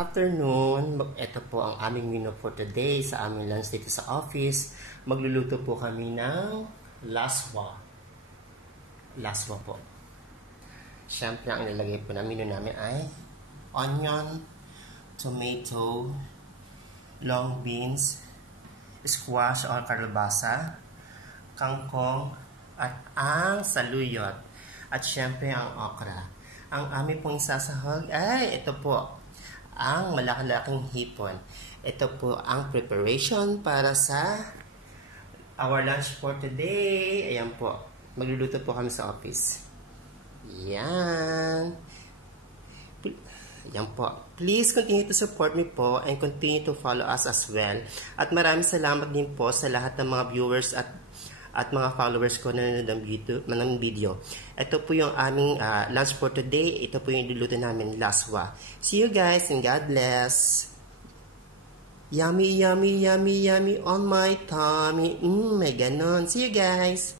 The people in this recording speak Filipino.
afternoon. Ito po ang aming menu for today sa aming lunch dito sa office. Magluluto po kami ng laswa. Laswa po. Siyempre, ang ilalagay po na menu namin ay onion, tomato, long beans, squash or kalabasa, kangkong, at ang saluyot. At siyempre, ang okra. Ang aming pong isasahog ay ito po, ang malaki-laking hipon. Ito po ang preparation para sa our lunch for today. Ayan po, magluluto po kami sa office. Yan. Yan po. Please continue to support me po and continue to follow us as well. At maraming salamat din po sa lahat ng mga viewers at mga followers ko na nanonood ng video. Ito po yung aming lunch for today. Ito po yung niluluto namin, laswa. See you guys and God bless. Yummy, yummy, yummy, yummy on my tummy. May ganon. See you guys.